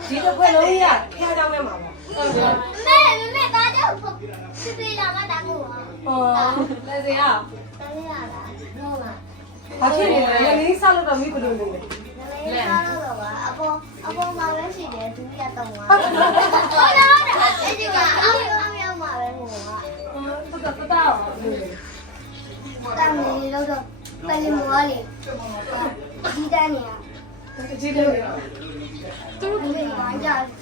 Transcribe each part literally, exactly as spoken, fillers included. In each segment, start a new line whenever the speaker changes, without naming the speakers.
ဒီတစ်ခွက်လုံးကြီးကဖျားကြောင်းနဲ့မှာပေါ့ဟုတ်တယ်
妹妹大家是对两个打鼓啊
ဟောလက်စင်က
打对呀啦弄了
ဘာဖြစ်နေလဲလက်လေးဆောက်လို့တော့မိဘလို့နေလဲ
没打到了吧阿公阿公马尾是的主要懂啊我哪哪这就个阿公阿公马尾我啊
ဟောတတတတော့
但没那个白里摸里鸡蛋呢
အကြည့်လို့ရ
都是玩家说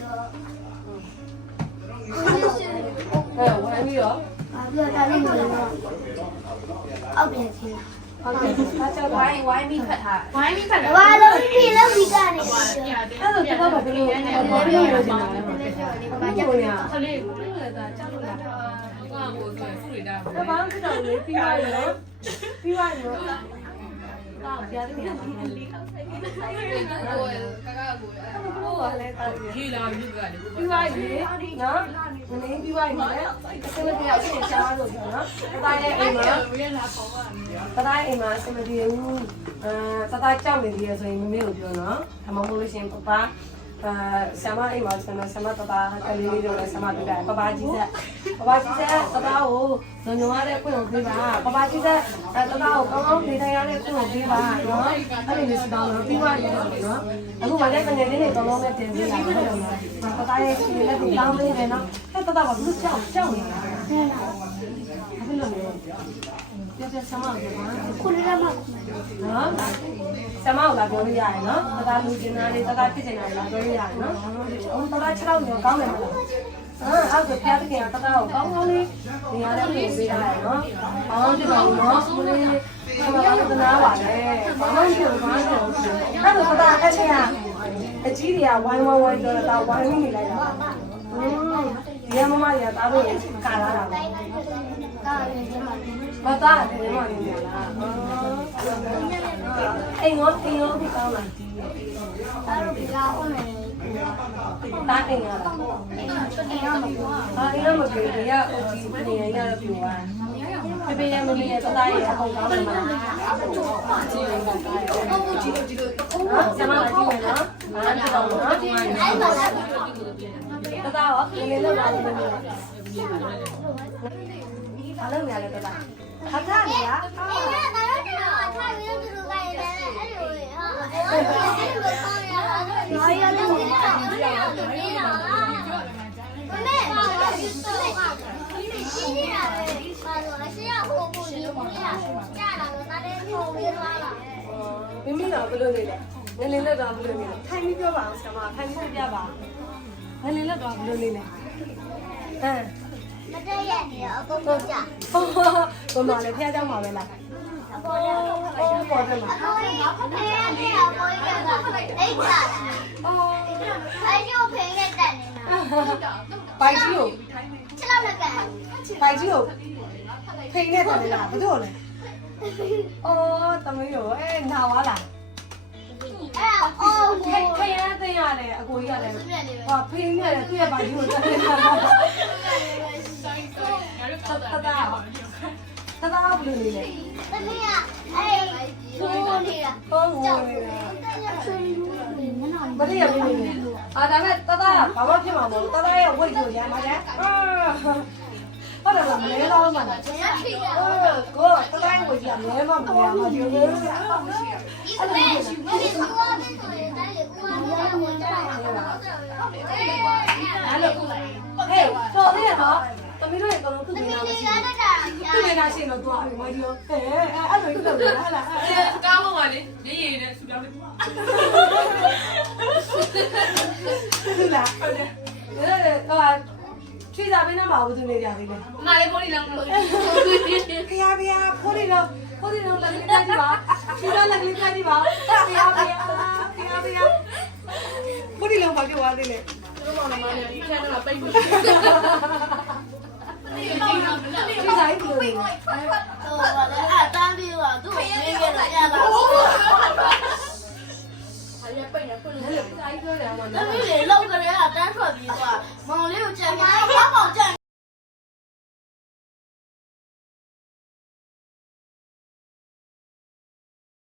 အဲဝိုင်းပြီးတော့
啊不要打那个奥边去
ဟုတ်ကဲ့ဒါကြောင့်ဝိုင်းဝိုင်းပြီးဖတ်ထား
ဝိုင်းပြီးဖတ်တယ်
哇老皮老皮干呢
အဲ့တော့တော့ဘာဖြစ်လို့လဲဘာဖြစ်လို့လဲကျင်တာလဲဘာဖြစ်လို့လဲ
ခလေးကိုလည်းဒါကြောက်လို့လားဟိုကကိုဆိုဖူးရတာ
ဒါဘာလို့ဖြစ်တော့လဲပြီးသွားပြီနော်ပြီးသွားပြီနော်ဒါပြရတယ်ပြန်ပြီးလေး
ကိုကကကို
ဘိုးကလည်းတာပြီ
ကြီးလာပြီကလေ
ပြီးသွားပြီနော်မင်းပြီးသွားပြီလေအစမတရားအစ်ရှားလို့ပြောနော်တသားရဲ့အိမ်မှာ
ဝေးလာပေါ့ပါ
တသားရဲ့အိမ်မှာအစမတရားဘူးအဲတသားကြောက်နေသေးရဆိုရင်မမေကိုပြောနော်ဒါမှမဟုတ်လို့ရှင်ပပအာဆမအိမ်မှာဆမဆမတသားကလေးလေးတို့လည်းဆမတွေ့တယ်ပပကြီးဆက်ပပကြီးဆက်တသားကိုဇွန်ညွားတဲ့ခွင့်ကိုပေးပါပပကြီးဆက်တသားကိုကောင်းကောင်းနေထိုင်ရတဲ့ခွင့်ကိုပေးပါနော်အဲ့ဒီလိုစတောင်းတော့ပြီးသွားပြီနော်အခုမှလည်းငွေလေးတွေကောင်းကောင်းနဲ့တင်ပေးတာဟုတ်တယ်နော်ပပရဲ့ရှင်လည်းဒီကောင်းလေးတယ်နော်အဲ့တသားကဘူးကြောက်ကြောက်နေတာဟုတ်လားဘယ်လိုလဲပြောပြဆမအောင်ပါ
ခုနကမှ
နော်ဆမအောင်လာပြောလို့ရတယ်နော်တသားလူကျင်တာလေးတသားဖြစ်နေတာလာပြောလို့ရတယ်နော်အောင်တသားခြေထောက်ရောကောင်းတယ်မလားအာအောက်ကဖျားတဲ့ကတသားကိုကောင်းကောင်းလေးနေရာနဲ့ပြင်ပေးရတယ်နော်အောင်းတယ်ပါနော်ကိုလေးဆမကသနာပါလေဘာမှမဖြစ်ဘူးဘာမှမဖြစ်ဘူးအဲ့တော့တသားအဲ့ထဲကအကြီးတွေကဝိုင်းဝိုင်းဝိုင်းတော့တာဝိုင်းနေလိုက်တာอืมဒီမမရတာလို့ကာလာတာ
ကားလေးဒီမှာ
ဘာသာတယ်မနေလားအိမ်ရောအိမ်ရောဒီကောင်းလား
အဲ့လိုကအောင်နေ
တာအိမ်ရလား
အိမ်အိမ်ရမှာပေါ့
အာအိမ်ရောမပြေဒီကအိုဒီနေရရတော့ပြေသွားဖေဖေရမလေးရတသားရအကုန်ကောင်းတယ်မလားကြည့်ရင်ကောင်းတယ်ဟုတ်ကြည့်လို့ကြည့်လို့ဆမလာကြည့်မယ်နော်အားကြည့်တော့နော်
အဲ့မှာလား
တသားရောငလေးလောက်လာလို့မရဘူးဘာလို့များလဲတသားခါထားနေရ
အိမ်ကဒါတော့တော့ထားပြီးတော့သူတို့ကလည်းအဲ့လိုဟာအဲ့လိုအဲ့လိုကောင်းရတာတော့ရရလေးနေတာနေတာနေတာမမေဘာလို့ဒီတော့ရှင်းနေတာလဲဘာလို့လဲရှင်းရဖို့ဖို့ဒီကိုရကြာလာတော့ဒါလည်းပုံပြီးသွားတာ
မိမိတော့ဘယ်လိုနေလဲငလေးလောက်တော့ဘယ်လိုနေလဲထိုင်ပြီးပြောပါအောင်ဆရာမထိုင်ပြီးပြပါငလေးလောက်တော့ဘယ်လိုနေလဲအဲ
မတည့်ရနေအကုန်လုံးကြာ
ဟောဘုံမလေးဖျားကြောင်းပါပဲလား
အပေါ်ရ
ဟောပေါ်တယ်မှာ
အပေါ်ရဖဲရနေအပေါ်ရကအိတ်လာ
အော်
အဲ့ဒီဖေးရဲ့တက်နေတာ
ပိုက်ကြီးကို
ချက်လောက်လည်းကန်
ပိုက်ကြီးကိုဖိနေတယ်လားဘာလို့လဲအော်တမီးရောအဲနာဝါလား
အဲ့ဒါအော်
ဖိဖိရတဲ့ရတယ်အကိုကြီးရတယ်ဟောဖိနေတယ်သူ့ရဲ့ပိုက်ကြီးကိုတက်နေတာတသားတသားဘယ်လိုနေလဲ
တမီးကအဲ့ဟိုနေတာ
ဟောငိုနေတာမလေးရမင်းနေအာဒါမဲ့တသားဘာမှဖြစ်မှာမဟုတ်တသားရဲ့ဝိတ်ကိုရမ်းပါကြအာဟုတ်တယ်လားမလဲတော့မှလား
ရရှိရ
ကိုတတိုင်းဝေကြီးကလဲမမလဲမဒီလို
ဒီမေးမင်းသွားတယ်ဆိုရင်တိုင်းကိုကလည်းဝင်ကြတာဟုတ်တယ်အဲ့လို
ဟဲ့တော်သေးရနော်သမီးတို့ရေကတော့သူ့
တ
နေ
မီး
နာ
လေး
ရှိ
ကတည်းက
သူ့နေနာရှိတော့သွားပြီမဒီလိုဟဲ့အဲ့လိုလုပ်တယ်ဟာလား
ကားပေါ်မှာလေရေရေနဲ့ဆူပြောင်းလေး
ဟုတ်လားဟုတ်တယ်အဲဟိုချွေးစားပေးနေမှာဘူးသူနေကြသေးတယ်
မလေးပေါ်နေလောင်းလို့
ဖျားဖျားဖိုးနေတော့ဖိုးနေတော့လက်ကလေးပြကြည့်ပါချွေးတော့လက်ကလေးပြကြည့်ပါဖျားဖျားဖျားဖျားဖိုးနေတော့ဘာပြောရသေးလဲ
တော့မမနဲ့ဒီထဲတော့ပိတ်ပြီး
ချွေးစားရေးဘယ်လိုလဲ
ဟိုအတန်းပြီးတော့သူ့ကိုမေးခဲ့တော့ရတာ
ဟာရပိတ်နေဖွင့်လို့
အဲ့လိုစားရေးပြောတယ်မှာ
တ
နော်
မီးလေးလောက်ကြတဲ့ကတန်းထွက်ပြီးတော့မောင်လေးကိုချက်ပြား